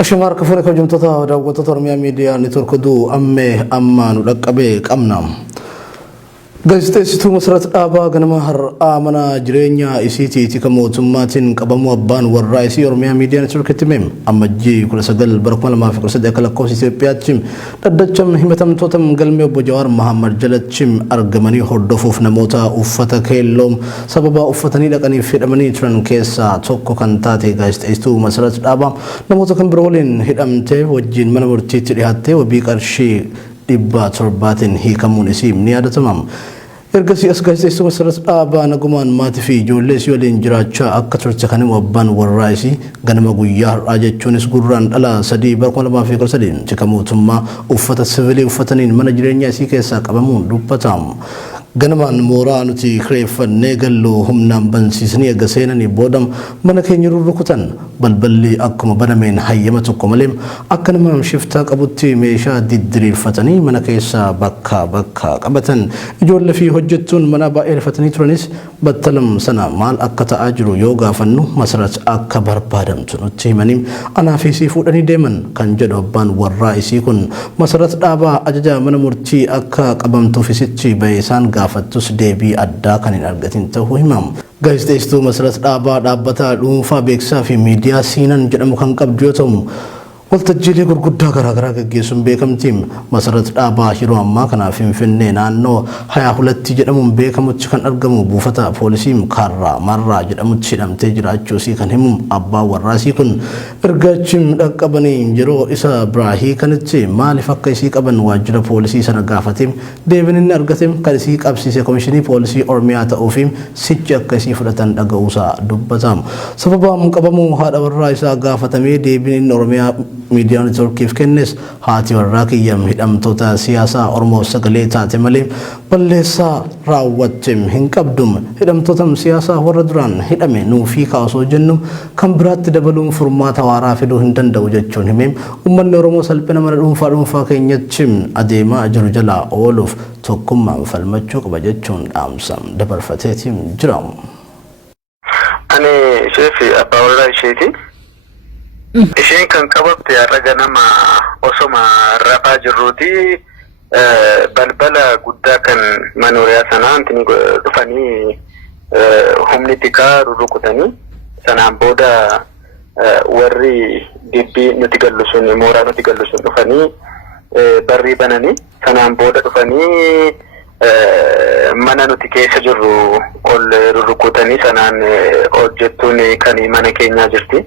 Ashimar kafure ko jumtota daawwattoota Oromiyaa Miidiyaa Neetwork Oduu ammaanu dhaqqabee qabna. Gaazixeessituu masarat dhabaa ganama har'aa mana jireenyaa isiitiiti kan mootummaatiin qabamu abbaan warraa isii Oromiyaa Miidiyaa Neetwork itti himee ammajjii 19 bara 2013 akka lakkoofsa Itoophiyaatti dhaddacham himatamtoota galmee obbo Jawaar Mahammad jalatti argamanii hordofuuf namoota uffata keelloo sababa uffatanii dhaqaniif hidhamanii turan keessaa tokko kan taate gaazixeessituu masarat dhabaa namoota kan biroo waliin hidhamtee wajjin mana murtiitti dhiyaattee wabii qarshii dhibba torbaatiin hiikamuun isii ni yaadatama. Ergasii as gaazixeessituu masarat dhabaa nagumaan maatii fi ijoollee isii waliin jiraachaa akka turte kan himu abbaan warraa isii ganama guyyaaArraa jechuunis gurraan dhala 3 bara 2013 tika mootummaa uffata siviilii uffataniin mana jireenyaa isii keessaa qabamuun dubbatama. Ganamaan mooraa nuti kireeffannee gallu humnaan bansiisanii eega seenanii booda mana keenya rurrukutan balballi akkuma banameen hayyama tokko malee akka nama shiftaa qabutti meeshaa diddiriirfatanii mana keessaa bakka qabatan ijoollee fi hojjettuun mana baay'ee rifatanii turanis battalam sana maal akka ta'aa jiru yoo gaafannu masarat akka barbaadamtu nutti himanii anaa fi isii fuudhanii deeman kan jedhu abbaan warraa isii kun masarat dhabaa ajaja mana murtii akka qabamtuuf isitti baay'isaan gaafattus deebii addaa kan hin argatin ta'uu himamu. Gaazixeessituu masarat dhabaa dhaabbata dhuunfaa beeksisaa fi miidiyaa siinan jedhamu kan qabdu yoo ta'u waltajjiilee gurguddaa garaagaraa gaggeessuun beekamtiin masarat dhabaa yeroo ammaa kana Finfinnee naannoo 22 jedhamuun beekamutti kan argamu buufata poolisii marraa jedhamutti hidhamtee jiraachuu kan himu abbaa warraa isii kun ergaachim dhaqqabanii yeroo isa biraahii kanitti maaliif akka isii qaban waajjira poolisii sana gaafatee deebiin inni argate kan isii qabsiise komishinii poolisii Oromiyaa ta'uu fi sichi akka isii fudhatan dhaga'uusaa dubbatama. Sababaan qabamuu haadha warraa isaa gaafatamee deebiin inni Oromiyaa Miidiyaa Neetworkiif kennes haati warraa kiyyam hidhamtoota siyaasaa Oromoo sagalee taate malee balleessaa raawwatte hin qabdum hidhamtoota siyaasaa warra duraan hidhame nuufii kaasoo jennu kan biraatti dabaluun furmaata waaraa fiduu hin danda'u jechuun himee uummanni Oromoo salphina mana dhuunfaa keenyatti adeemaa jiru jalaa ooluuf tokkummaan falmachuu qaba jechuun dhaamsa dabarfateetiin jira. Ani sheefi abbaa warraa isheeti. Isheen kan qabate har'a ganama osoma rafaa jirruuti balbala guddaa kan manooriyaa sanaa antini dhufanii humni tikaa rurrukutanii sanaan booda warri dibbii nuti gallu sun mooraa nuti gallu sun dhufanii barrii bananii sanaan booda dhufanii mana nuti keessa jirru ol rurrukutanii sanaan hojjettuun kan mana keenyaa jirti.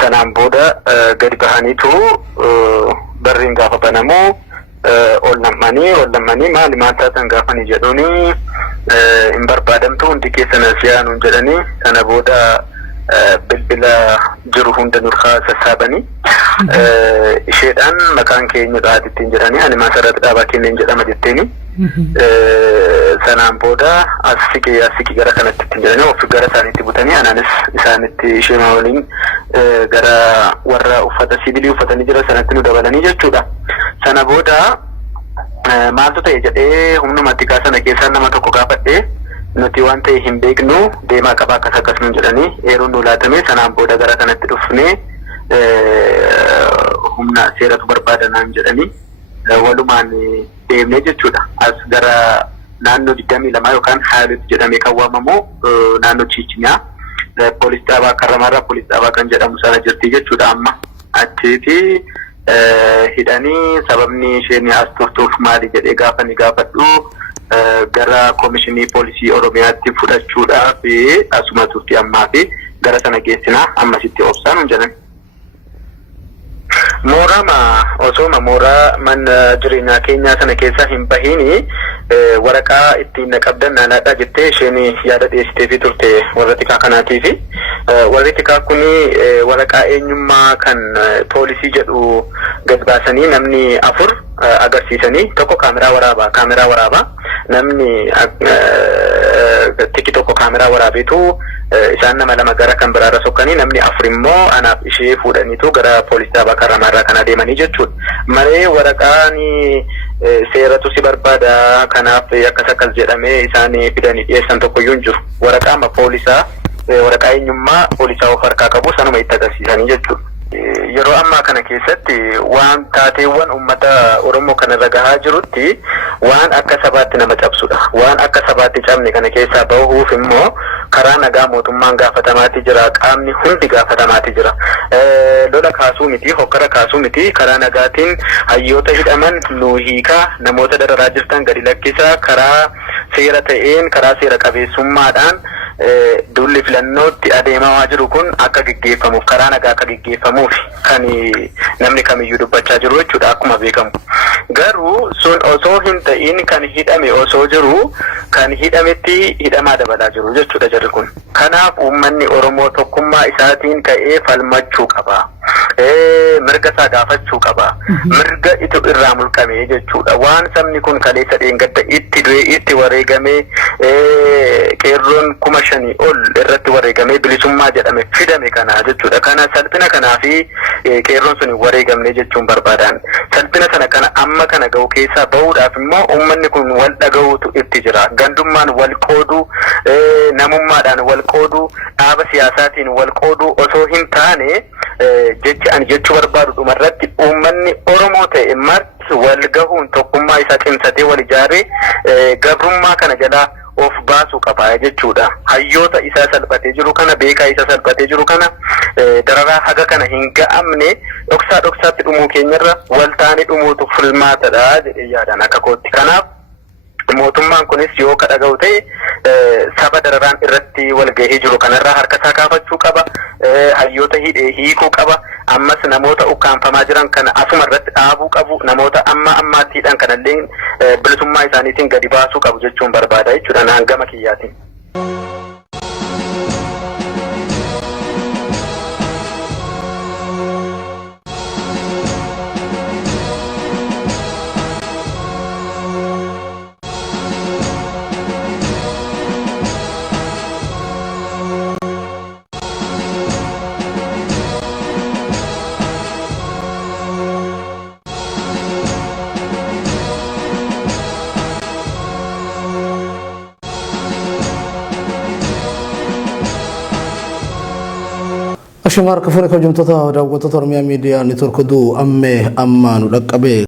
Sanaan booda gadi bahaniitu barriin gaafa banamu ol lammanii maali maal taatan gaafanii jedhuuni hin barbaadamtu hundi keessan siyaanuun jedhanii sana booda bilbila jiru hunda nurkaa sassaabanii isheedhaan maqaan keenya dhaatittiin jedhanii ani masarat dhabaa kenneen jedhama jetteeni sanaan booda asiki gara kanatti ittiin jedhanii of gara isaaniitti butanii anaanis isaanitti ishee waliin gara warra uffata sibiilii uffatanii jira sanatti nu dabalanii jechuudha. Sana booda maaltu ta'e jedhee humnuma tikaa sana keessaa nama tokko gaafadhee nuti waan ta'e hin beeknu deemaa qabaa akkas nuun jedhanii eeruun nu laatame sanaan booda gara kanatti dhufnee humna seeratu barbaadanaan jedhanii walumaan deemnee jechuudha. As gara naannoo 22 yookaan haalutti jedhamee kan waamamu naannoo Chiichinyaa poolis dhabaa Karramarraa poolis dhabaa kan jedhamu sana jirti jechuudha. Amma achiiti hidhanii sababni isheen as turtuuf maali jedhee gaafadhu gara komishinii poolisii Oromiyaatti fudhachuudhaaf asuma turti ammaa fi gara sana geessinaa ammasitti obsaan jedhan. Osoma mooraa mana jireenyaa keenyaa sana keessaa hin bahini waraqaa ittiin qabdan naanaadhaa jettee isheen yaada dhiyeessitee fi turte warra tikaa kanaatiifi warri tikaa kuni waraqaa eenyummaa kan poolisii jedhu gad baasanii namni 4 agarsiisanii tokko kaameraa waraabaa namni tiki tokko kaameraa waraabeetu isaan nama 2 gara kan biraarra sokkanii namni 4 immoo anaaf ishee fuudhaniitu gara poolis dhabaa Karramarraa kana deemanii jechuudha. Maree waraqaani seeratu si barbaada kanaaf akkas jedhamee isaan fidanii dhiyeessan tokkoyyuu hin jiru. Waraqaa poolisaa waraqaa eenyummaa poolisaa of harkaa qabu sanuma itti agarsiisanii jechuudha. yeroo ammaa kana keessatti waan taateewwan ummata Oromoo kana ragahaa jirutti waan akka sabaatti nama cabsudha. Waan akka sabaatti cabne kana keessaa bahuuf immoo karaa nagaa mootummaan gaafatamaatti jira, qaamni hundi gaafatamaatti jira. Lola kaasuu miti, hokkara kaasuu miti, karaa nagaatiin hayyoota hidhaman nu hiikaa, namoota dararaa jirtan gadi lakkisaa, karaa seera ta'een, karaa seera qabeessummaadhaan dulli filannootti adeemaa jiru kun akka gaggeeffamuuf, karaa nagaa akka gaggeeffamuuf kan namni kamiyyuu dubbachaa jiru jechuudha akkuma beekamu. Garuu sun osoo hin ta'in kan hidhame osoo jiru, kan hidhametti hidhamaa dabalaa jiru jechuudha jarri kun. Kanaaf uummanni Oromoo tokkummaa isaatiin ka'ee falmachuu qaba. Mirga isaa gaafachuu qaba. Mirga itu irraa mulqame jechuudha. Waan sabni kun kaleessa dheengadda itti du'e itti wareegamee qeerroon 5,000 ol irratti wareegamee bilisummaa jedhame fidame kana jechuudha. Kana salphina kanaa fi qeerroon sun wareegamne jechuun barbaadan. Salphina sana kana amma kana ga'u keessaa bahuudhaaf immoo uummanni kun wal dhaga'uutu itti jira. Gandummaan wal qooduu, namummaadhaan wal qooduu, dhaaba siyaasaatiin wal qooduu osoo hin taane jechuu barbaadu dhumarratti uummanni Oromoo ta'e marti wal gahuun tokkummaa isaa cimsatee wal ijaaree gabrummaa kana jalaa of baasuu qaba jechuudha. Hayyoota isaa salphatee jiru kana, beekaa isaa salphatee jiru kana dararaa haga kana hin ga'amne dhoksaatti dhumuu keenyarra wal taane dhumuutu filmaatadha jedhee yaadan akka kootti. Kanaaf mootummaan kunis yoo kadhaga'u ta'e saba dararaan irratti wal gahee jiru kanarraa harka isaa kaafachuu qaba. Hayyoota hidhee hiikuu qaba. Ammas namoota ukkaanfamaa jiran kana asuma irratti dhaabuu qabu. Namoota ammaattiidhaan kanallee bilisummaa isaaniitiin gadi baasuu qabu jechuun barbaada jechuudha naan gama kiyyaatiin. Ashimar kafure ko jumtota daawwattoota Oromiyaa Miidiyaa Neetwork Oduu ammee ammaanu dhaqqabe